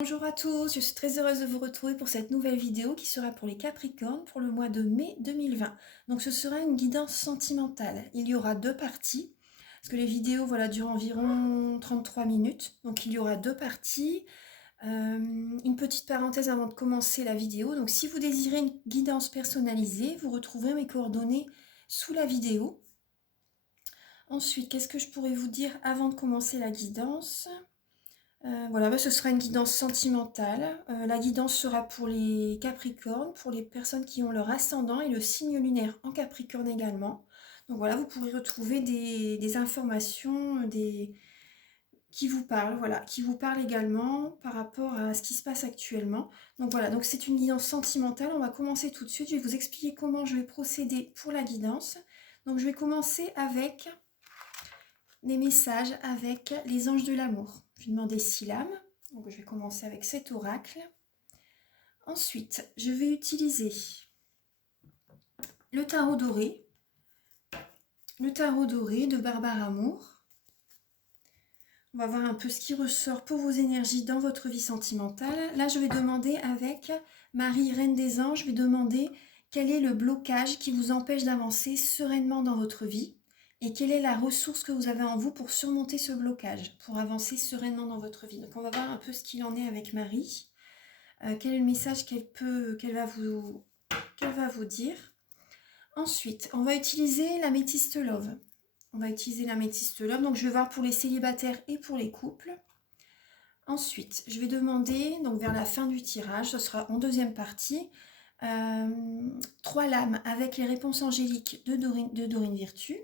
Bonjour à tous, je suis très heureuse de vous retrouver pour cette nouvelle vidéo qui sera pour les Capricornes pour le mois de mai 2020. Donc ce sera une guidance sentimentale. Il y aura deux parties, parce que les vidéos durent environ 33 minutes. Donc il y aura deux parties. Une petite parenthèse avant de commencer la vidéo. Donc si vous désirez une guidance personnalisée, vous retrouverez mes coordonnées sous la vidéo. Ensuite, qu'est-ce que je pourrais vous dire avant de commencer la guidance ? Ce sera une guidance sentimentale. La guidance sera pour les Capricornes, pour les personnes qui ont leur ascendant et le signe lunaire en Capricorne également. Donc voilà, vous pourrez retrouver des informations qui vous parlent, qui vous parlent également par rapport à ce qui se passe actuellement. Donc voilà, donc c'est une guidance sentimentale. On va commencer tout de suite. Je vais vous expliquer comment je vais procéder pour la guidance. Donc je vais commencer avec des messages avec les anges de l'amour. Je vais demander 6 lames. Donc je vais commencer avec cet oracle. Ensuite, je vais utiliser le tarot doré. Le tarot doré de Barbare Amour. On va voir un peu ce qui ressort pour vos énergies dans votre vie sentimentale. Là, je vais demander avec Marie, Reine des Anges, je vais demander quel est le blocage qui vous empêche d'avancer sereinement dans votre vie. Et quelle est la ressource que vous avez en vous pour surmonter ce blocage, pour avancer sereinement dans votre vie. Donc on va voir un peu ce qu'il en est avec Marie. Quel est le message qu'elle va vous dire. Ensuite, on va utiliser l'améthyste love. Donc je vais voir pour les célibataires et pour les couples. Ensuite, je vais demander, donc vers la fin du tirage, ce sera en deuxième partie, 3 lames avec les réponses angéliques de Dorine Virtue.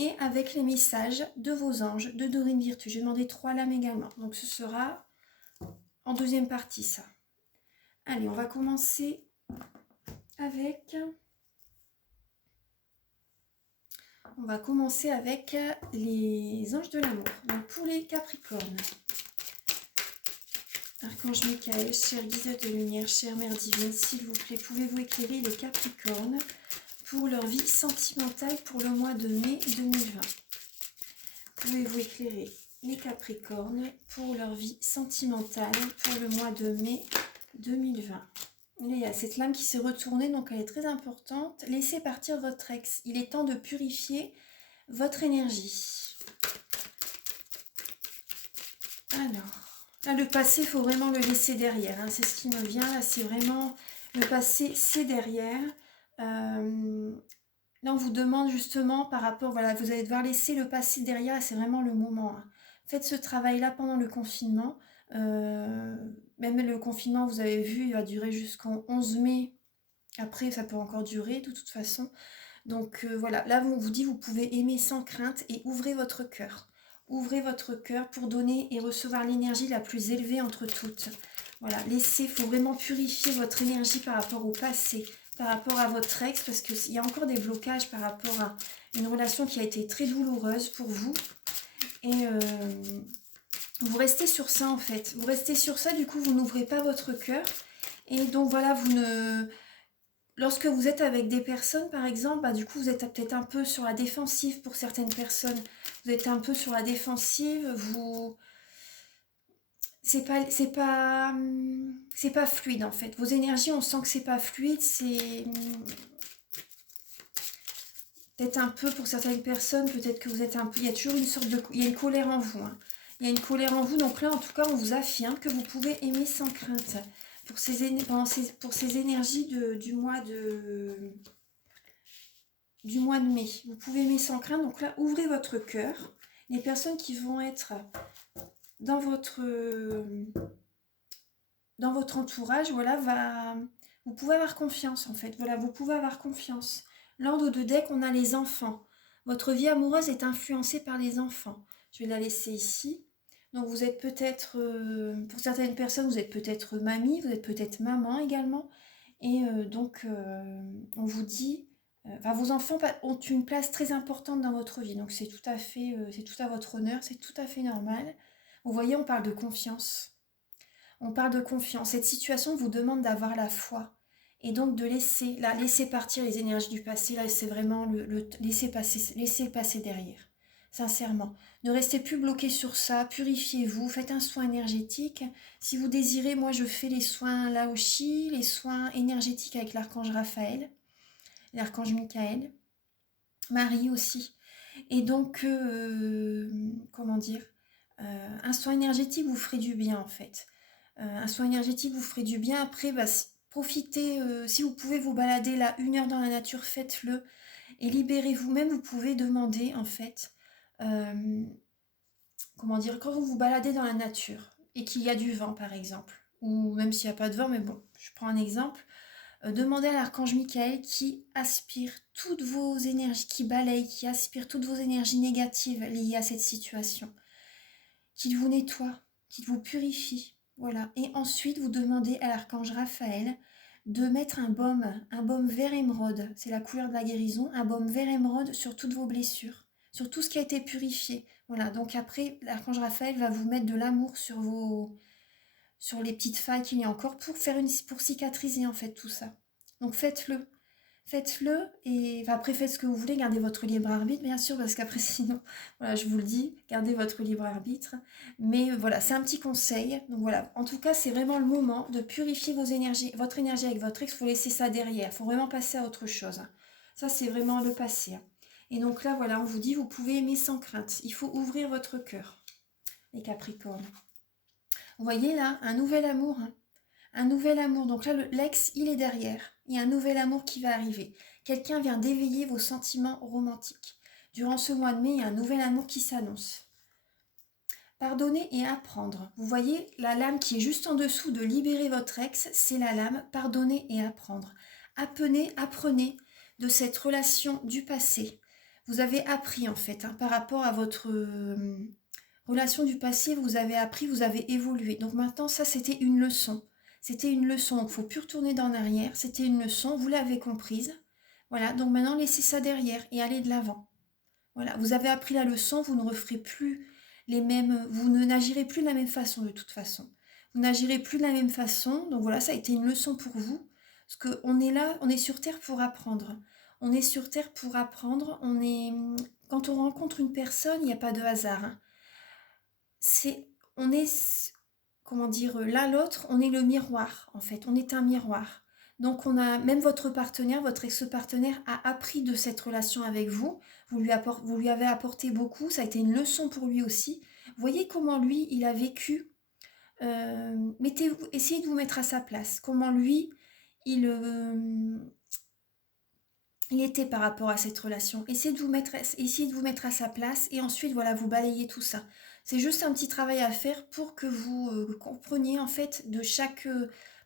Et avec les messages de vos anges de Dorine Virtue. Je vais demander 3 lames également. Donc ce sera en deuxième partie ça. Allez, on va commencer avec... les anges de l'amour. Donc pour les Capricornes. Archange Michael, cher guide de lumière, chère Mère divine, s'il vous plaît, pouvez-vous éclairer les Capricornes pour leur vie sentimentale pour le mois de mai 2020. Pouvez-vous éclairer les Capricornes pour leur vie sentimentale pour le mois de mai 2020. Et là, il y a cette lame qui s'est retournée, donc elle est très importante. Laissez partir votre ex. Il est temps de purifier votre énergie. Alors, là, le passé, il faut vraiment le laisser derrière. C'est ce qui me vient. Là, c'est vraiment le passé, c'est derrière. Là, on vous demande justement par rapport, vous allez devoir laisser le passé derrière, c'est vraiment le moment. Faites ce travail-là pendant le confinement. Même le confinement, vous avez vu, il va durer jusqu'en 11 mai. Après, ça peut encore durer de toute façon. Donc voilà, là, on vous dit, vous pouvez aimer sans crainte et ouvrez votre cœur. Ouvrez votre cœur pour donner et recevoir l'énergie la plus élevée entre toutes. Voilà, il faut vraiment purifier votre énergie par rapport au passé, par rapport à votre ex, parce qu'il y a encore des blocages par rapport à une relation qui a été très douloureuse pour vous. Et vous restez sur ça en fait. Vous restez sur ça, du coup, vous n'ouvrez pas votre cœur. Et donc voilà, lorsque vous êtes avec des personnes, par exemple, du coup, vous êtes peut-être un peu sur la défensive pour certaines personnes. Vous êtes un peu sur la défensive, c'est pas fluide en fait. Vos énergies, on sent que c'est pas fluide, c'est peut-être un peu pour certaines personnes, peut-être que vous êtes un peu, il y a toujours il y a une colère en vous. Il y a une colère en vous, donc là en tout cas on vous affirme que vous pouvez aimer sans crainte pour ces énergies du mois de mai. Vous pouvez aimer sans crainte, donc là ouvrez votre cœur. Les personnes qui vont être dans votre entourage, vous pouvez avoir confiance en fait. Voilà, vous pouvez avoir confiance. L'ordre de deck, on a les enfants. Votre vie amoureuse est influencée par les enfants. Je vais la laisser ici. Donc vous êtes peut-être, pour certaines personnes, vous êtes peut-être mamie, vous êtes peut-être maman également. Et on vous dit, vos enfants ont une place très importante dans votre vie. Donc c'est tout à votre honneur, c'est tout à fait normal. Vous voyez, on parle de confiance. On parle de confiance. Cette situation vous demande d'avoir la foi. Et donc de laisser partir les énergies du passé. Là, c'est vraiment laisser le passer derrière. sincèrement. Ne restez plus bloqué sur ça, purifiez-vous, faites un soin énergétique. Si vous désirez, moi je fais les soins Laoshi, les soins énergétiques avec l'archange Raphaël, l'archange Michael, Marie aussi. Et donc, comment dire, un soin énergétique vous ferait du bien en fait. Un soin énergétique vous ferait du bien. Après, bah, profitez, si vous pouvez vous balader là 1 heure dans la nature, faites-le. Et libérez-vous. Même, vous pouvez demander en fait, comment dire, quand vous vous baladez dans la nature et qu'il y a du vent par exemple, ou même s'il n'y a pas de vent, mais bon, je prends un exemple, demandez à l'archange Michael qui aspire toutes vos énergies, qui balaye, qui aspire toutes vos énergies négatives liées à cette situation, qu'il vous nettoie, qu'il vous purifie, voilà. Et ensuite, vous demandez à l'archange Raphaël de mettre un baume vert émeraude, c'est la couleur de la guérison, un baume vert émeraude sur toutes vos blessures, sur tout ce qui a été purifié. Voilà, donc après, l'archange Raphaël va vous mettre de l'amour sur les petites failles qu'il y a encore pour cicatriser en fait tout ça. Donc faites-le. Faites-le et enfin, après faites ce que vous voulez, gardez votre libre arbitre bien sûr parce qu'après sinon, voilà, je vous le dis, gardez votre libre arbitre. Mais voilà, c'est un petit conseil. Donc voilà, en tout cas, c'est vraiment le moment de purifier vos énergies, votre énergie avec votre ex, il faut laisser ça derrière, il faut vraiment passer à autre chose. Ça, c'est vraiment le passé. Et donc là, voilà, on vous dit, vous pouvez aimer sans crainte. Il faut ouvrir votre cœur, les Capricornes. Vous voyez là, un nouvel amour. Un nouvel amour. Donc là, l'ex, il est derrière. Il y a un nouvel amour qui va arriver. Quelqu'un vient d'éveiller vos sentiments romantiques. Durant ce mois de mai, il y a un nouvel amour qui s'annonce. Pardonner et apprendre. Vous voyez, la lame qui est juste en dessous de libérer votre ex, c'est la lame pardonner et apprendre. Apprenez de cette relation du passé. Vous avez appris en fait, par rapport à votre relation du passé, vous avez appris, vous avez évolué. Donc maintenant, ça, c'était une leçon. C'était une leçon, donc il ne faut plus retourner en arrière. C'était une leçon, vous l'avez comprise. Voilà, donc maintenant, laissez ça derrière et allez de l'avant. Voilà, vous avez appris la leçon, vous ne referez plus les mêmes, vous n'agirez plus de la même façon de toute façon. Vous n'agirez plus de la même façon, donc voilà, ça a été une leçon pour vous. Parce qu'on est là, on est sur Terre pour apprendre. On est sur Terre pour apprendre. Quand on rencontre une personne, il n'y a pas de hasard. Hein. On est, comment dire, l'un l'autre, on est le miroir, en fait, on est un miroir. Donc même votre partenaire, votre ex-partenaire a appris de cette relation avec vous, vous lui avez apporté beaucoup, ça a été une leçon pour lui aussi. Voyez comment lui, il a vécu, essayez de vous mettre à sa place, comment lui, il était par rapport à cette relation. Essayez de vous mettre à sa place et ensuite, voilà, vous balayez tout ça. C'est juste un petit travail à faire pour que vous compreniez en fait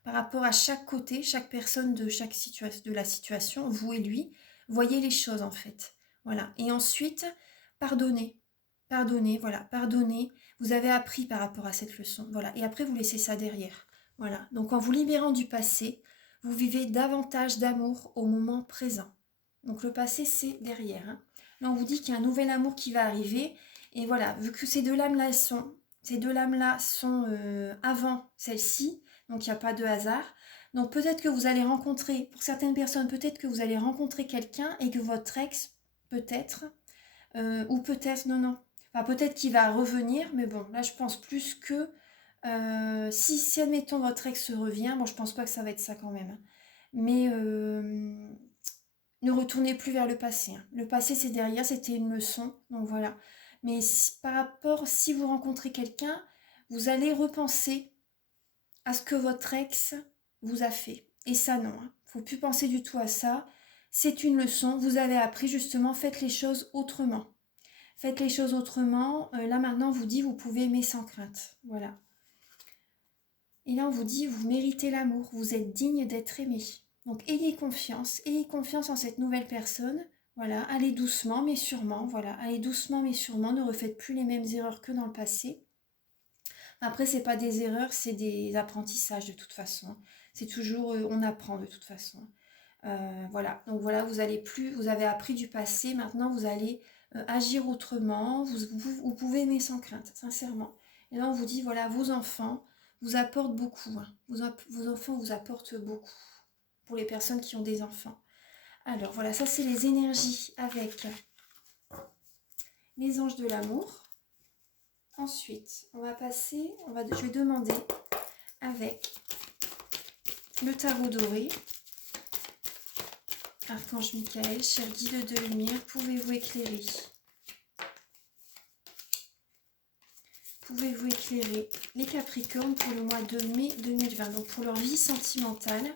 par rapport à chaque côté, chaque personne de la situation, vous et lui, voyez les choses en fait. Voilà. Et ensuite, pardonnez. Pardonnez, voilà, pardonnez. Vous avez appris par rapport à cette leçon. Voilà. Et après, vous laissez ça derrière. Voilà. Donc en vous libérant du passé, vous vivez davantage d'amour au moment présent. Donc le passé, c'est derrière. Hein. Là, on vous dit qu'il y a un nouvel amour qui va arriver. Et voilà, vu que ces deux lames-là sont avant celle-ci, donc il n'y a pas de hasard. Donc peut-être que vous allez rencontrer, pour certaines personnes, peut-être que vous allez rencontrer quelqu'un et que votre ex, peut-être, ou peut-être, non. Enfin, peut-être qu'il va revenir, mais bon, là, je pense plus que si admettons, votre ex revient, bon, je pense pas que ça va être ça quand même. Mais ne retournez plus vers le passé. Hein. Le passé, c'est derrière, c'était une leçon, donc voilà. Mais si vous rencontrez quelqu'un, vous allez repenser à ce que votre ex vous a fait. Et ça, non. Hein. Faut plus penser du tout à ça. C'est une leçon. Vous avez appris justement, faites les choses autrement. Faites les choses autrement. Là, maintenant, on vous dit, vous pouvez aimer sans crainte. Voilà. Et là, on vous dit, vous méritez l'amour. Vous êtes digne d'être aimé. Donc, ayez confiance en cette nouvelle personne. Voilà, allez doucement mais sûrement. Voilà, allez doucement mais sûrement. Ne refaites plus les mêmes erreurs que dans le passé. Après, c'est pas des erreurs, c'est des apprentissages de toute façon. C'est toujours, on apprend de toute façon. Voilà, donc voilà, vous avez appris du passé. Maintenant, vous allez agir autrement. Vous pouvez aimer sans crainte, sincèrement. Et là, on vous dit, voilà, vos enfants vous apportent beaucoup. Hein. Vos enfants vous apportent beaucoup pour les personnes qui ont des enfants. Alors voilà, ça c'est les énergies avec les anges de l'amour. Ensuite, on va passer, je vais demander avec le tarot doré. Archange Michael, cher guide de lumière, pouvez-vous éclairer? Pouvez-vous éclairer les Capricornes pour le mois de mai 2020, donc pour leur vie sentimentale?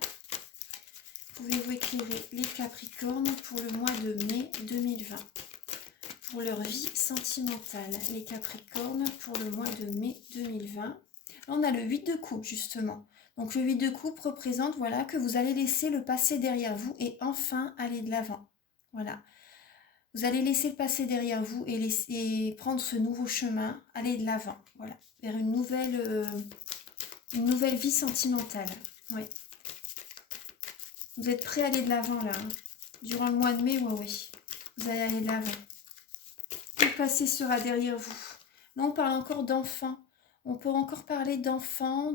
Pouvez-vous éclairer les Capricornes pour le mois de mai 2020? Pour leur vie sentimentale, les Capricornes pour le mois de mai 2020. Là, on a le 8 de coupe, justement. Donc, le 8 de coupe représente, voilà, que vous allez laisser le passé derrière vous et enfin aller de l'avant. Voilà. Vous allez laisser le passé derrière vous et prendre ce nouveau chemin, aller de l'avant, voilà, vers une nouvelle vie sentimentale. Ouais. Vous êtes prêts à aller de l'avant, là, hein. Durant le mois de mai, oui. Vous allez aller de l'avant. Le passé sera derrière vous. Là, on parle encore d'enfants. On peut encore parler d'enfants,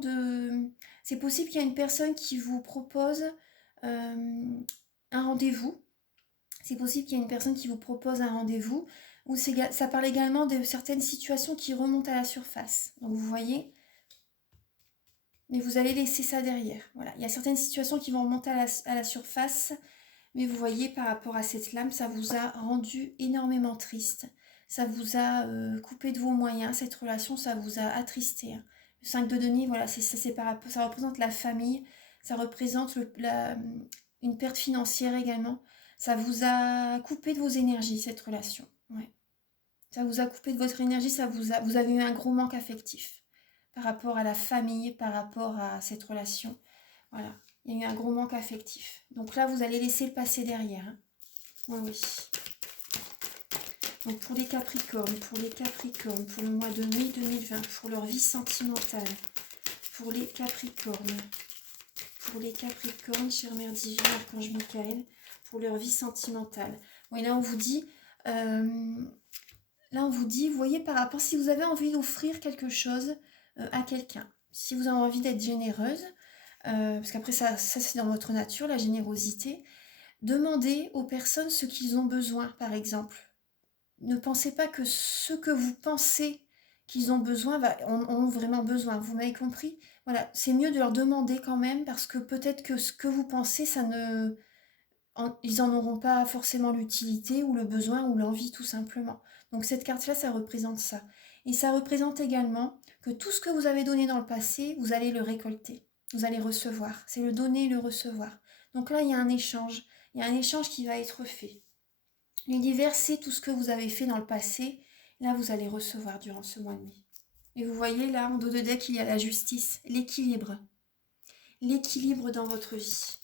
C'est possible qu'il y ait une personne qui vous propose un rendez-vous. C'est possible qu'il y ait une personne qui vous propose un rendez-vous. Ou ça parle également de certaines situations qui remontent à la surface. Donc, vous voyez, mais vous allez laisser ça derrière. Voilà. Il y a certaines situations qui vont remonter à la surface. Mais vous voyez, par rapport à cette lame, ça vous a rendu énormément triste. Ça vous a coupé de vos moyens. Cette relation, ça vous a attristé. Hein. Le 5 de denier, voilà, ça représente la famille. Ça représente une perte financière également. Ça vous a coupé de vos énergies, cette relation. Ouais. Ça vous a coupé de votre énergie. Vous avez eu un gros manque affectif par rapport à la famille, par rapport à cette relation. Voilà. Il y a eu un gros manque affectif. Donc là, vous allez laisser le passé derrière. Hein. Oui, oui. Donc pour les Capricornes, pour le mois de mai 2020, pour leur vie sentimentale, pour les Capricornes, chère Mère Divine, Archange Michael, pour leur vie sentimentale. Oui, là on vous dit, vous voyez, par rapport, si vous avez envie d'offrir quelque chose à quelqu'un, si vous avez envie d'être généreuse, parce qu'après ça c'est dans votre nature, la générosité. Demandez aux personnes ce qu'ils ont besoin, par exemple. Ne pensez pas que ce que vous pensez qu'ils ont besoin ont vraiment besoin. Vous m'avez compris? Voilà, c'est mieux de leur demander quand même, parce que peut-être que ce que vous pensez, ils n'en auront pas forcément l'utilité ou le besoin ou l'envie, tout simplement. Donc cette carte-là, ça représente ça. Et ça représente également que tout ce que vous avez donné dans le passé, vous allez le récolter. Vous allez recevoir. C'est le donner et le recevoir. Donc là, il y a un échange. Il y a un échange qui va être fait. L'univers sait tout ce que vous avez fait dans le passé. Là, vous allez recevoir durant ce mois de mai. Et vous voyez, là, en dos de deck, il y a la justice, l'équilibre. L'équilibre dans votre vie.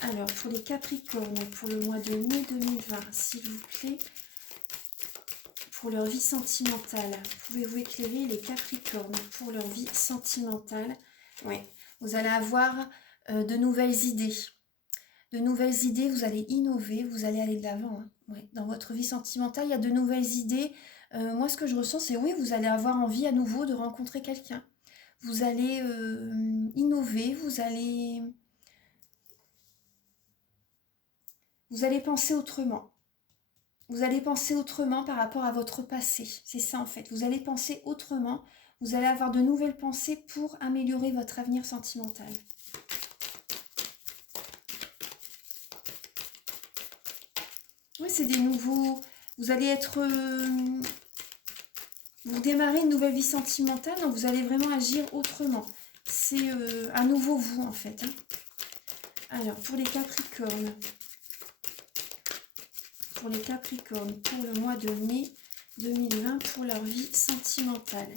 Alors, pour les Capricornes, pour le mois de mai 2020, s'il vous plaît, pour leur vie sentimentale, pouvez-vous éclairer les Capricornes pour leur vie sentimentale? Oui, vous allez avoir de nouvelles idées. De nouvelles idées, vous allez innover, vous allez aller de l'avant. Hein. Ouais. Dans votre vie sentimentale, il y a de nouvelles idées. Moi, ce que je ressens, c'est oui, vous allez avoir envie à nouveau de rencontrer quelqu'un. Vous allez innover, vous allez penser autrement. Vous allez penser autrement par rapport à votre passé. C'est ça, en fait. Vous allez penser autrement. Vous allez avoir de nouvelles pensées pour améliorer votre avenir sentimental. Oui, c'est des nouveaux... Vous allez être... Vous démarrez une nouvelle vie sentimentale, donc vous allez vraiment agir autrement. C'est à nouveau vous, en fait. Hein. Alors, pour les Capricornes. Pour le mois de mai 2020, pour leur vie sentimentale.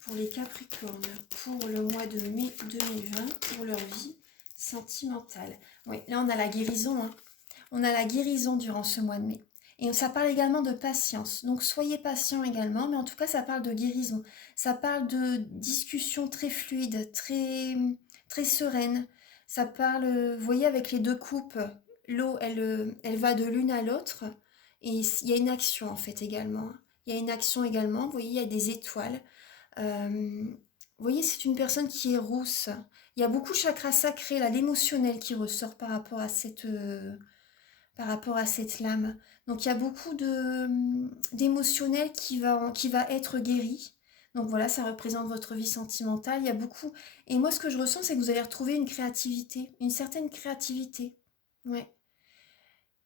Pour les Capricornes, pour le mois de mai 2020, pour leur vie sentimentale. Oui, là on a la guérison. Hein. On a la guérison durant ce mois de mai. Et ça parle également de patience. Donc soyez patient également, mais en tout cas ça parle de guérison. Ça parle de discussion très fluide, très, très sereine. Ça parle, vous voyez, avec les deux coupes, l'eau, elle va de l'une à l'autre. Et il y a une action en fait également. Il y a une action également, vous voyez, il y a des étoiles. Vous voyez, c'est une personne qui est rousse. Il y a beaucoup de chakras sacrés, là, l'émotionnel qui ressort par rapport à cette par rapport à cette lame. Donc il y a beaucoup d'émotionnel qui va être guéri. Donc voilà, ça représente votre vie sentimentale. Il y a beaucoup. Et moi, ce que je ressens, c'est que vous allez retrouver une créativité, une certaine créativité. Ouais.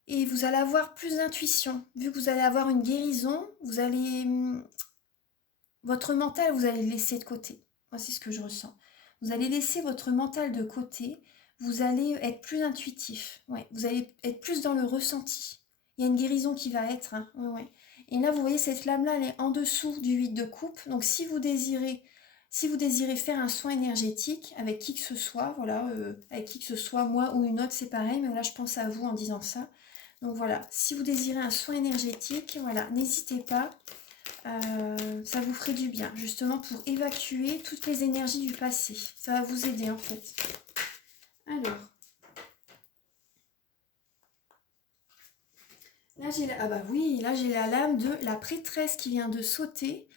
Et vous allez avoir plus d'intuition. Vu que vous allez avoir une guérison, vous allez. Votre mental, vous allez le laisser de côté. Moi, c'est ce que je ressens. Vous allez laisser votre mental de côté. Vous allez être plus intuitif. Ouais. Vous allez être plus dans le ressenti. Il y a une guérison qui va être. Hein. Ouais, ouais. Et là, vous voyez, cette lame-là, elle est en dessous du 8 de coupe. Donc, si vous désirez faire un soin énergétique avec qui que ce soit, voilà, avec qui que ce soit, moi ou une autre, c'est pareil. Mais là, je pense à vous en disant ça. Donc, voilà. Si vous désirez un soin énergétique, voilà, n'hésitez pas. Ça vous ferait du bien, justement pour évacuer toutes les énergies du passé. Ça va vous aider en fait. Alors, là j'ai ah bah oui, là j'ai la lame de la prêtresse qui vient de sauter.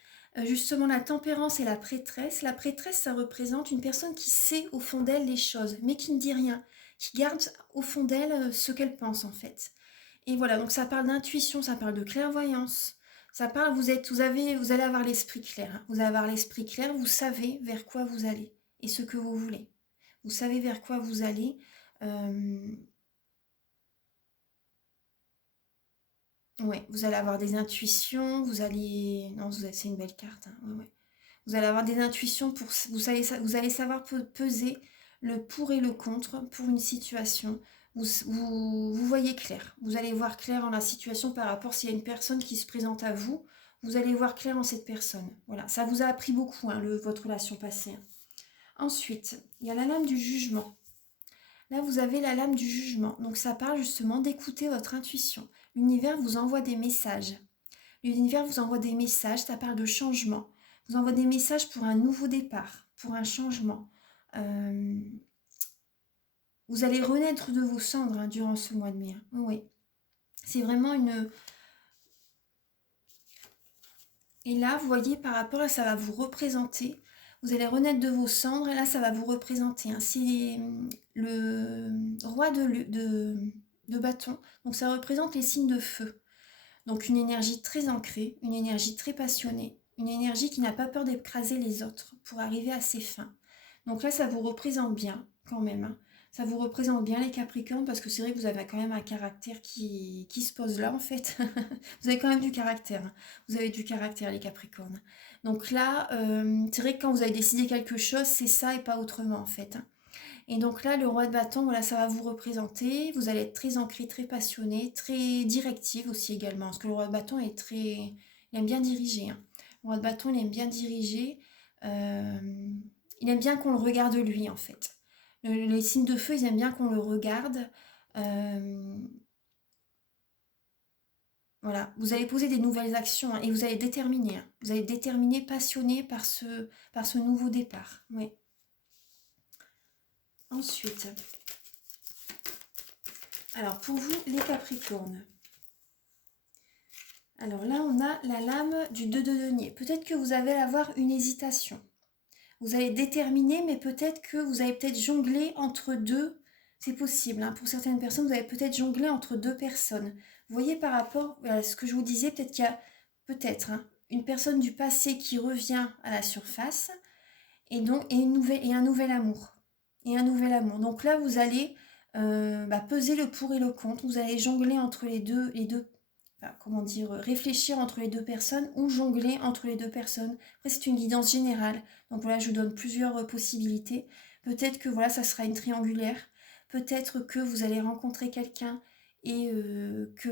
Justement la tempérance et la prêtresse. La prêtresse, ça représente une personne qui sait au fond d'elle les choses, mais qui ne dit rien, qui garde au fond d'elle ce qu'elle pense en fait. Et voilà, donc ça parle d'intuition, ça parle de clairvoyance. Ça parle, vous allez avoir l'esprit clair. Hein. Vous allez avoir l'esprit clair, vous savez vers quoi vous allez et ce que vous voulez. Vous savez vers quoi vous allez. Ouais, vous allez avoir des intuitions, vous allez... Non, c'est une belle carte. Hein. Ouais, ouais. Vous allez avoir des intuitions pour... Vous allez savoir peser le pour et le contre pour une situation. Vous voyez clair. Vous allez voir clair en la situation par rapport s'il y a une personne qui se présente à vous. Vous allez voir clair en cette personne. Voilà, ça vous a appris beaucoup, hein, votre relation passée. Ensuite, il y a la lame du jugement. Là, vous avez la lame du jugement. Donc, ça parle justement d'écouter votre intuition. L'univers vous envoie des messages. L'univers vous envoie des messages, ça parle de changement. Vous envoie des messages pour un nouveau départ, pour un changement. Vous allez renaître de vos cendres hein, durant ce mois de mai. Hein. Oui, c'est vraiment une... Et là, vous voyez, par rapport à ça va vous représenter. Vous allez renaître de vos cendres et là, ça va vous représenter. Hein. C'est le roi de bâton. Donc, ça représente les signes de feu. Donc, une énergie très ancrée, une énergie très passionnée, une énergie qui n'a pas peur d'écraser les autres pour arriver à ses fins. Donc là, ça vous représente bien quand même. Hein. Ça vous représente bien les Capricornes parce que c'est vrai que vous avez quand même un caractère qui se pose là en fait. Vous avez quand même du caractère. Hein. Vous avez du caractère les Capricornes. Donc là, c'est vrai que quand vous avez décidé quelque chose, c'est ça et pas autrement en fait. Hein. Et donc là, le roi de bâton, voilà, ça va vous représenter. Vous allez être très ancré, très passionné, très directive aussi également. Parce que le roi de bâton est très... Il aime bien diriger. Hein. Le roi de bâton, il aime bien diriger. Il aime bien qu'on le regarde lui, en fait. Les signes de feu, ils aiment bien qu'on le regarde. Voilà, vous allez poser des nouvelles actions hein, et vous allez déterminer. Hein. Vous allez déterminer, passionné par ce nouveau départ. Oui. Ensuite, alors pour vous, les Capricornes. Alors là, on a la lame du 2 de denier. Peut-être que vous allez avoir une hésitation. Vous allez déterminer, mais peut-être que vous allez peut-être jongler entre deux. C'est possible. Hein. Pour certaines personnes, vous allez peut-être jongler entre deux personnes. Vous voyez par rapport à ce que je vous disais, peut-être qu'il y a hein, une personne du passé qui revient à la surface et donc un nouvel amour. Et un nouvel amour. Donc là, vous allez peser le pour et le contre. Vous allez jongler entre les deux comment dire, réfléchir entre les deux personnes ou jongler entre les deux personnes. Après, c'est une guidance générale. Donc voilà, je vous donne plusieurs possibilités. Peut-être que voilà, ça sera une triangulaire. Peut-être que vous allez rencontrer quelqu'un et que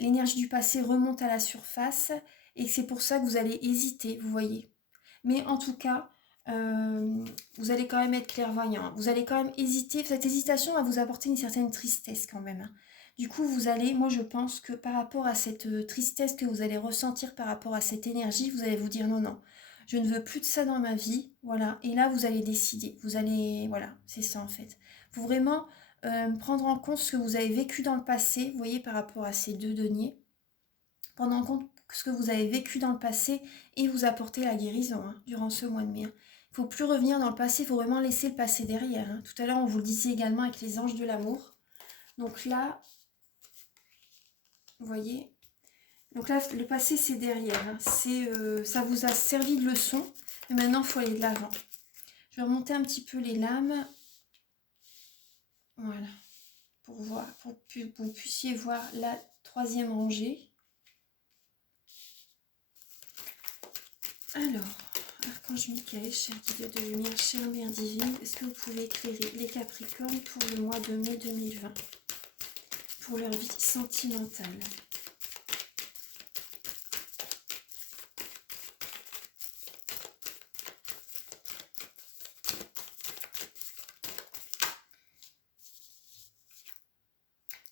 l'énergie du passé remonte à la surface et que c'est pour ça que vous allez hésiter, vous voyez. Mais en tout cas, vous allez quand même être clairvoyant. Vous allez quand même hésiter. Cette hésitation va vous apporter une certaine tristesse quand même. Du coup, moi je pense que par rapport à cette tristesse que vous allez ressentir par rapport à cette énergie, vous allez vous dire non, non, je ne veux plus de ça dans ma vie, voilà. Et là, vous allez décider, voilà, c'est ça en fait. Il faut vraiment prendre en compte ce que vous avez vécu dans le passé, vous voyez, par rapport à ces deux deniers. Prendre en compte ce que vous avez vécu dans le passé et vous apporter la guérison hein, durant ce mois de mai. Hein. Il ne faut plus revenir dans le passé, il faut vraiment laisser le passé derrière. Hein. Tout à l'heure, on vous le disait également avec les anges de l'amour. Donc là, Vous voyez? Donc là, le passé, c'est derrière. Hein. Ça vous a servi de leçon. Mais maintenant, il faut aller de l'avant. Je vais remonter un petit peu les lames. Voilà. Pour que vous puissiez voir la troisième rangée. Alors, Archange Michael, cher guide de lumière, chère mère divine, est-ce que vous pouvez éclairer les Capricornes pour le mois de mai 2020, pour leur vie sentimentale?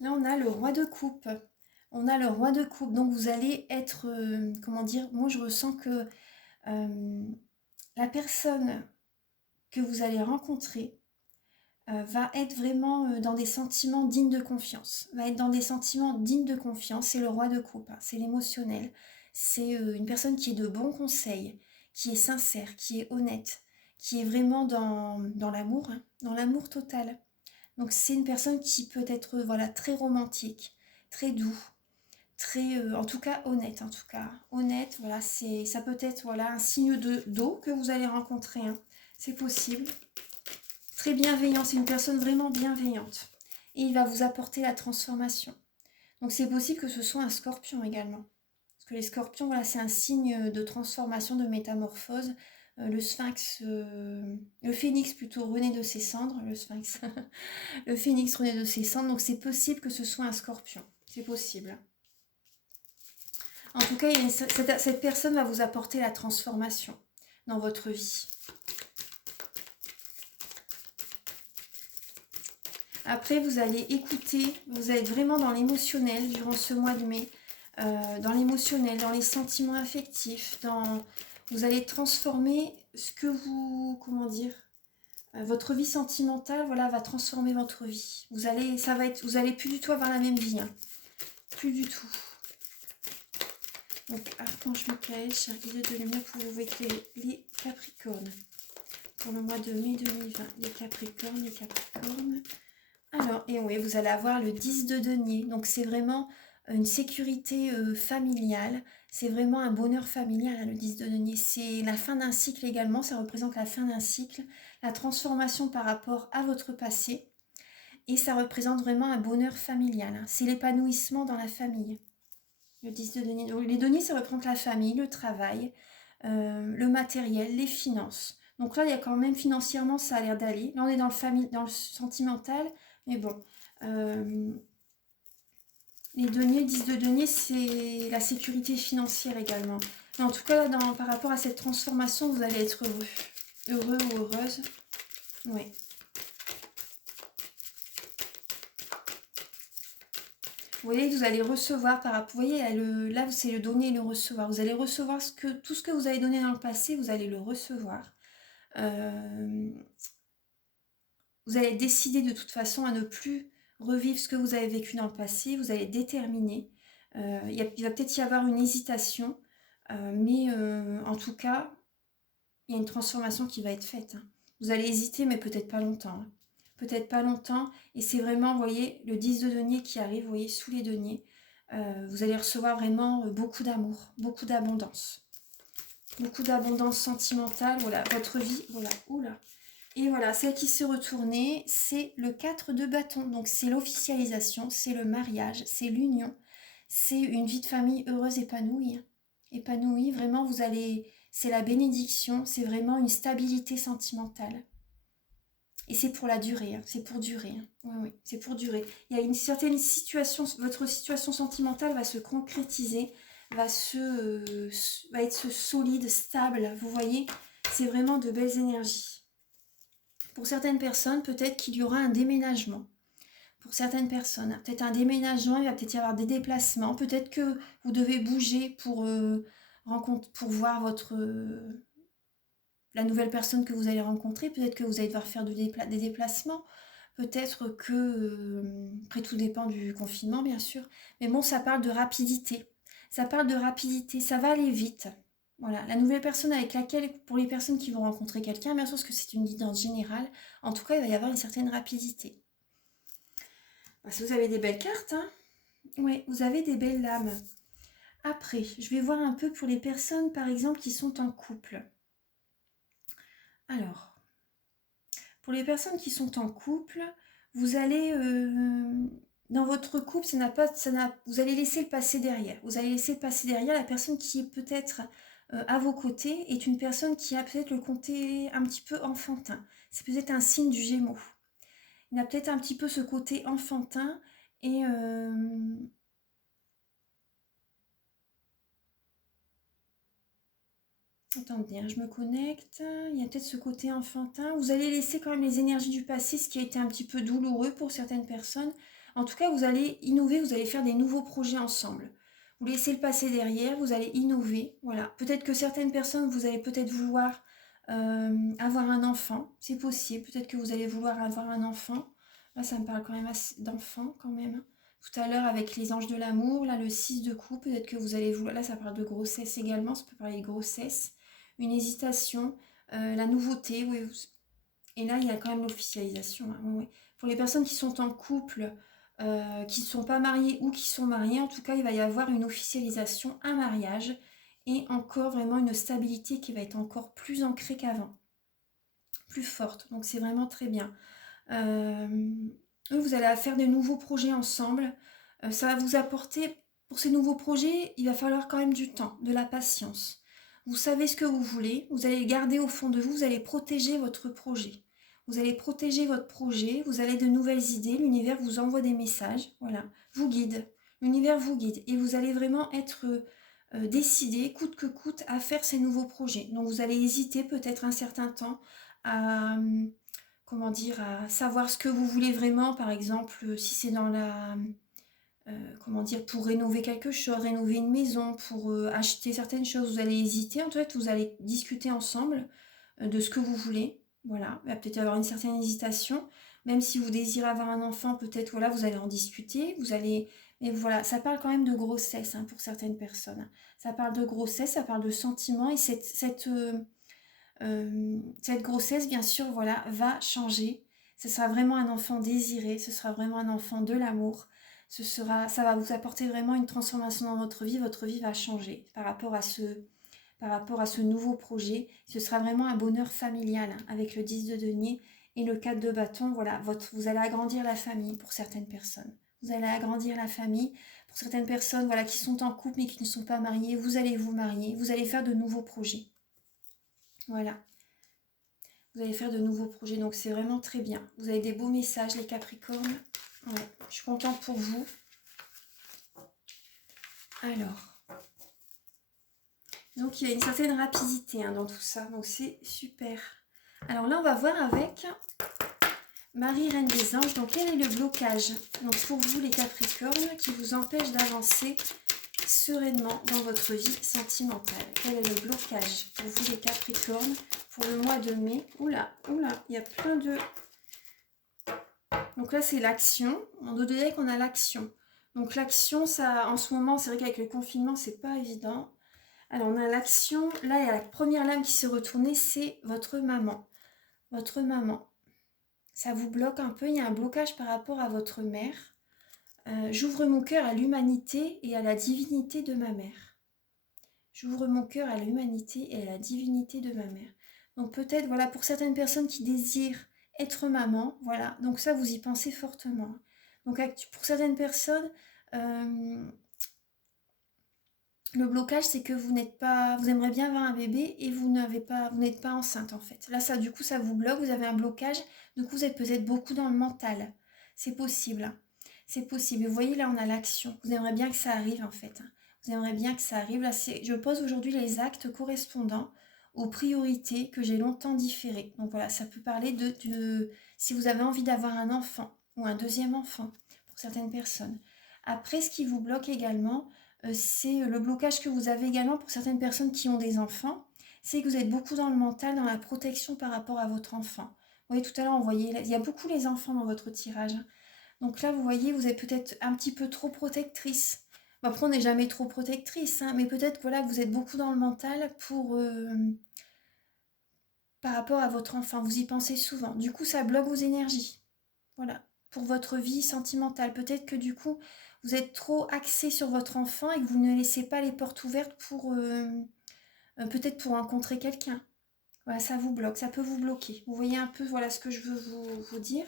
Là, on a le roi de coupe. On a le roi de coupe. Donc, vous allez être, comment dire, moi, je ressens que la personne que vous allez rencontrer va être vraiment dans des sentiments dignes de confiance. Va être dans des sentiments dignes de confiance. C'est le roi de coupe. Hein, c'est l'émotionnel. C'est une personne qui est de bons conseils, qui est sincère, qui est honnête, qui est vraiment dans l'amour, hein, dans l'amour total. Donc c'est une personne qui peut être voilà, très romantique, très doux, très en tout cas honnête, honnête, voilà, ça peut être voilà un signe d'eau que vous allez rencontrer, hein. C'est possible. Très bienveillant, c'est une personne vraiment bienveillante et il va vous apporter la transformation. Donc c'est possible que ce soit un scorpion également. Parce que les scorpions, voilà, c'est un signe de transformation, de métamorphose. Le sphinx, le phénix plutôt renaît de ses cendres, le sphinx. Le phénix renaît de ses cendres, donc c'est possible que ce soit un scorpion. C'est possible. En tout cas, cette personne va vous apporter la transformation dans votre vie. Après, vous allez écouter, vous êtes vraiment dans l'émotionnel durant ce mois de mai, dans l'émotionnel, dans les sentiments affectifs, vous allez transformer ce que vous, comment dire, votre vie sentimentale, voilà, va transformer votre vie. Vous allez plus du tout avoir la même vie, hein. Plus du tout. Donc, Archange Michael, cher guide de lumière, pour vous éclairer les Capricornes. Pour le mois de mai 2020, les Capricornes. Alors, et oui, vous allez avoir le 10 de denier. Donc, c'est vraiment une sécurité familiale. C'est vraiment un bonheur familial, hein, le 10 de denier. C'est la fin d'un cycle également. Ça représente la fin d'un cycle. La transformation par rapport à votre passé. Et ça représente vraiment un bonheur familial. Hein. C'est l'épanouissement dans la famille. Le 10 de denier. Donc, les deniers, ça représente la famille, le travail, le matériel, les finances. Donc là, il y a quand même financièrement, ça a l'air d'aller. Là, on est dans le sentimental. Mais bon, les deniers, 10 de denier, c'est la sécurité financière également. Mais en tout cas, par rapport à cette transformation, vous allez être heureux. Heureux ou heureuse. Oui. Vous voyez, vous allez recevoir par rapport. Vous voyez, là, c'est le donner et le recevoir. Vous allez recevoir tout ce que vous avez donné dans le passé, vous allez le recevoir. Vous allez décider de toute façon à ne plus revivre ce que vous avez vécu dans le passé. Vous allez déterminer. Il va peut-être y avoir une hésitation, mais en tout cas, il y a une transformation qui va être faite. Hein. Vous allez hésiter, mais peut-être pas longtemps. Hein. Peut-être pas longtemps. Et c'est vraiment, vous voyez, le 10 de denier qui arrive, vous voyez, sous les deniers. Vous allez recevoir vraiment beaucoup d'amour, beaucoup d'abondance. Beaucoup d'abondance sentimentale. Voilà, votre vie, voilà, oula. Et voilà, celle qui s'est retournée, c'est le 4 de bâton. Donc c'est l'officialisation, c'est le mariage, c'est l'union. C'est une vie de famille heureuse, épanouie. Épanouie, vraiment, c'est la bénédiction, c'est vraiment une stabilité sentimentale. Et c'est pour la durée, hein, c'est pour durer. Hein. Oui, c'est pour durer. Il y a une certaine situation, votre situation sentimentale va se concrétiser, va être solide, stable. Vous voyez, c'est vraiment de belles énergies. Pour certaines personnes, peut-être qu'il y aura un déménagement. Pour certaines personnes, peut-être un déménagement, il va peut-être y avoir des déplacements. Peut-être que vous devez bouger pour voir la nouvelle personne que vous allez rencontrer. Peut-être que vous allez devoir faire des déplacements. Peut-être que, après tout dépend du confinement bien sûr. Mais bon, ça parle de rapidité. Ça parle de rapidité, ça va aller vite. Voilà, la nouvelle personne avec laquelle, pour les personnes qui vont rencontrer quelqu'un, bien sûr, parce que c'est une guidance générale, en tout cas, il va y avoir une certaine rapidité. Parce que vous avez des belles cartes, hein. Ouais, vous avez des belles lames. Après, je vais voir un peu pour les personnes, par exemple, qui sont en couple. Alors, pour les personnes qui sont en couple, vous allez, dans votre couple, vous allez laisser le passé derrière. Vous allez laisser le passé derrière. La personne qui est peut-être à vos côtés est une personne qui a peut-être le côté un petit peu enfantin. C'est peut-être un signe du Gémeaux. Il a peut-être un petit peu ce côté enfantin et attendez, hein, je me connecte. Il y a peut-être ce côté enfantin. Vous allez laisser quand même les énergies du passé, ce qui a été un petit peu douloureux pour certaines personnes. En tout cas, vous allez innover, vous allez faire des nouveaux projets ensemble. Vous laissez le passé derrière, vous allez innover. Voilà. Peut-être que certaines personnes, vous allez peut-être vouloir avoir un enfant. C'est possible. Peut-être que vous allez vouloir avoir un enfant. Là, ça me parle quand même d'enfant, quand même. Tout à l'heure, avec les anges de l'amour, là, le 6 de coupe, peut-être que vous allez vouloir... Là, ça parle de grossesse également, ça peut parler de grossesse, une hésitation, la nouveauté, oui. Et là, il y a quand même l'officialisation. Hein, oui. Pour les personnes qui sont en couple, qui ne sont pas mariées ou qui sont mariées, en tout cas, il va y avoir une officialisation, un mariage, et encore vraiment une stabilité qui va être encore plus ancrée qu'avant, plus forte. Donc c'est vraiment très bien. Vous allez faire de nouveaux projets ensemble. Ça va vous apporter, pour ces nouveaux projets, il va falloir quand même du temps, de la patience. Vous savez ce que vous voulez, vous allez le garder au fond de vous, vous allez protéger votre projet. Vous allez protéger votre projet, vous avez de nouvelles idées, l'univers vous envoie des messages, voilà, vous guide. L'univers vous guide et vous allez vraiment être décidé, coûte que coûte, à faire ces nouveaux projets. Donc vous allez hésiter peut-être un certain temps à comment dire, à savoir ce que vous voulez vraiment, par exemple, si c'est dans la, comment dire, pour rénover quelque chose, rénover une maison, pour acheter certaines choses, vous allez hésiter. En fait, vous allez discuter ensemble de ce que vous voulez. Voilà, il va peut-être y avoir une certaine hésitation. Même si vous désirez avoir un enfant, peut-être, voilà, vous allez en discuter. Vous allez... Mais voilà, ça parle quand même de grossesse hein, pour certaines personnes. Ça parle de grossesse, ça parle de sentiments. Et cette grossesse, bien sûr, voilà, va changer. Ce sera vraiment un enfant désiré, ce sera vraiment un enfant de l'amour. Ça va vous apporter vraiment une transformation dans votre vie. Votre vie va changer par rapport à ce nouveau projet. Ce sera vraiment un bonheur familial hein, avec le 10 de denier et le 4 de bâton. Voilà, vous allez agrandir la famille pour certaines personnes. Vous allez agrandir la famille. Pour certaines personnes voilà, qui sont en couple mais qui ne sont pas mariées, vous allez vous marier. Vous allez faire de nouveaux projets. Voilà. Vous allez faire de nouveaux projets, donc c'est vraiment très bien. Vous avez des beaux messages, les Capricornes. Ouais, je suis contente pour vous. Alors, donc il y a une certaine rapidité hein, dans tout ça, donc c'est super. Alors là, on va voir avec Marie, Reine des Anges. Donc quel est le blocage donc pour vous, les Capricornes, qui vous empêche d'avancer sereinement dans votre vie sentimentale? Quel est le blocage pour vous, les Capricornes, pour le mois de mai? Oula, oula, il y a plein de... Donc là, c'est l'action. En dos de deck, on a l'action. Donc l'action, ça, en ce moment, c'est vrai qu'avec le confinement, c'est pas évident. Alors, on a l'action. Là, il y a la première lame qui s'est retournée, c'est votre maman. Votre maman. Ça vous bloque un peu. Il y a un blocage par rapport à votre mère. J'ouvre mon cœur à l'humanité et à la divinité de ma mère. J'ouvre mon cœur à l'humanité et à la divinité de ma mère. Donc peut-être, voilà, pour certaines personnes qui désirent être maman, voilà, donc ça, vous y pensez fortement. Donc pour certaines personnes, le blocage, c'est que vous aimeriez bien avoir un bébé et vous n'êtes pas enceinte en fait. Là, ça, du coup, ça vous bloque, vous avez un blocage, du coup, vous êtes peut-être beaucoup dans le mental. C'est possible. C'est possible. Vous voyez, là, on a l'action. Vous aimeriez bien que ça arrive en fait. Vous aimeriez bien que ça arrive. Là, je pose aujourd'hui les actes correspondant aux priorités que j'ai longtemps différées. Donc voilà, ça peut parler si vous avez envie d'avoir un enfant ou un deuxième enfant pour certaines personnes. Après, ce qui vous bloque également, c'est le blocage que vous avez également pour certaines personnes qui ont des enfants, c'est que vous êtes beaucoup dans le mental, dans la protection par rapport à votre enfant. Vous voyez, tout à l'heure, on voyait, il y a beaucoup les enfants dans votre tirage. Donc là, vous voyez, vous êtes peut-être un petit peu trop protectrice. Bon, après, on n'est jamais trop protectrice, hein, mais peut-être voilà, que vous êtes beaucoup dans le mental par rapport à votre enfant. Vous y pensez souvent. Du coup, ça bloque vos énergies. Voilà. pour votre vie sentimentale. Peut-être que du coup, vous êtes trop axé sur votre enfant et que vous ne laissez pas les portes ouvertes pour peut-être pour rencontrer quelqu'un. Voilà, ça vous bloque, ça peut vous bloquer. Vous voyez un peu, voilà ce que je veux vous dire.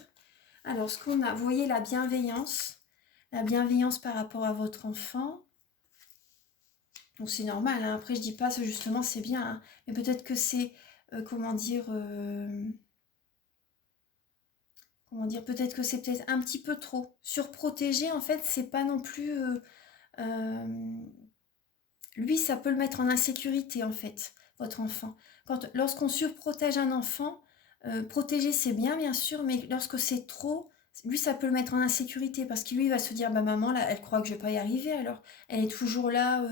Alors, ce qu'on a, vous voyez la bienveillance par rapport à votre enfant. Donc c'est normal, hein. Après je dis pas, justement c'est bien, hein. Mais peut-être que c'est, comment dire, peut-être que c'est peut-être un petit peu trop. Surprotéger, en fait, c'est pas non plus... lui, ça peut le mettre en insécurité, en fait, votre enfant. Lorsqu'on surprotège un enfant, protéger, c'est bien sûr, mais lorsque c'est trop, lui, ça peut le mettre en insécurité, parce que lui, il va se dire, bah maman, là, elle croit que je vais pas y arriver, alors elle est toujours là,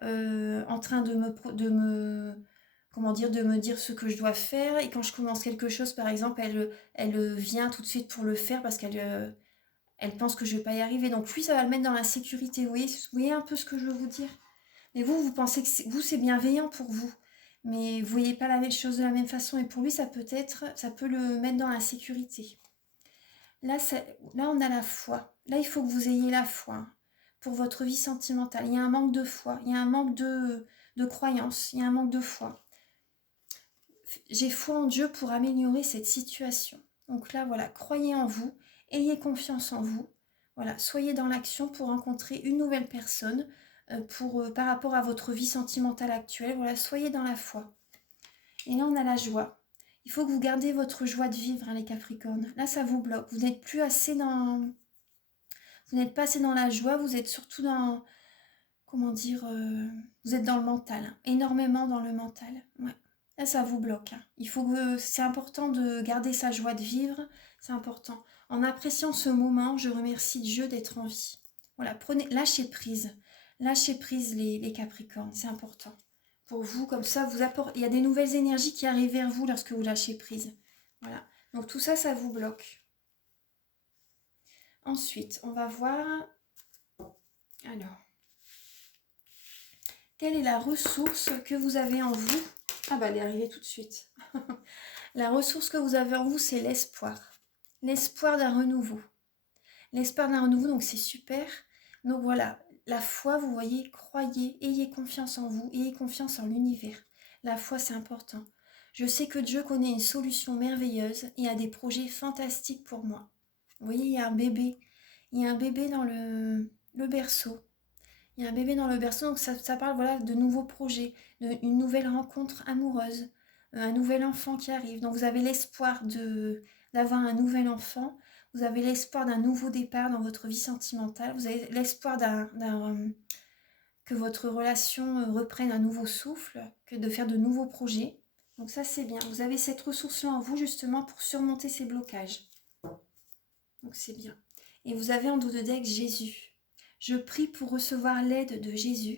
en train comment dire, de me dire ce que je dois faire, et quand je commence quelque chose, par exemple, elle vient tout de suite pour le faire, parce qu'elle elle pense que je vais pas y arriver. Donc lui, ça va le mettre dans l'insécurité. Vous voyez un peu ce que je veux vous dire? Mais vous pensez que c'est bienveillant pour vous. Mais vous voyez pas la même chose de la même façon. Et pour lui, ça peut le mettre dans l'insécurité. Là, on a la foi. Là, il faut que vous ayez la foi, hein, pour votre vie sentimentale. Il y a un manque de foi. Il y a un manque de croyance. Il y a un manque de foi. J'ai foi en Dieu pour améliorer cette situation. Donc là, voilà, croyez en vous. Ayez confiance en vous. Voilà, soyez dans l'action pour rencontrer une nouvelle personne par rapport à votre vie sentimentale actuelle. Voilà, soyez dans la foi. Et là, on a la joie. Il faut que vous gardez votre joie de vivre, hein, les Capricornes. Là, ça vous bloque. Vous n'êtes plus assez dans... Vous n'êtes pas assez dans la joie. Vous êtes surtout dans... Comment dire vous êtes dans le mental. Hein, énormément dans le mental. Ouais. Là, ça vous bloque. Hein. C'est important de garder sa joie de vivre. C'est important. En appréciant ce moment, je remercie Dieu d'être en vie. Voilà, lâchez prise. Lâchez prise les Capricornes. C'est important. Pour vous, comme ça, il y a des nouvelles énergies qui arrivent vers vous lorsque vous lâchez prise. Voilà. Donc tout ça, ça vous bloque. Ensuite, on va voir... Alors... Quelle est la ressource que vous avez en vous? Ah bah elle est arrivée tout de suite. La ressource que vous avez en vous, c'est l'espoir. L'espoir d'un renouveau. L'espoir d'un renouveau, donc c'est super. Donc voilà, la foi, vous voyez, croyez, ayez confiance en vous, ayez confiance en l'univers. La foi, c'est important. Je sais que Dieu connaît une solution merveilleuse et a des projets fantastiques pour moi. Vous voyez, il y a un bébé. Il y a un bébé dans le berceau. Il y a un bébé dans le berceau, donc ça parle voilà, de nouveaux projets, d'une nouvelle rencontre amoureuse, un nouvel enfant qui arrive. Donc vous avez l'espoir d'avoir un nouvel enfant, vous avez l'espoir d'un nouveau départ dans votre vie sentimentale, vous avez l'espoir que votre relation reprenne un nouveau souffle, que de faire de nouveaux projets. Donc ça c'est bien, vous avez cette ressource-là en vous justement pour surmonter ces blocages. Donc c'est bien. Et vous avez en dos de deck Jésus. Je prie pour recevoir l'aide de Jésus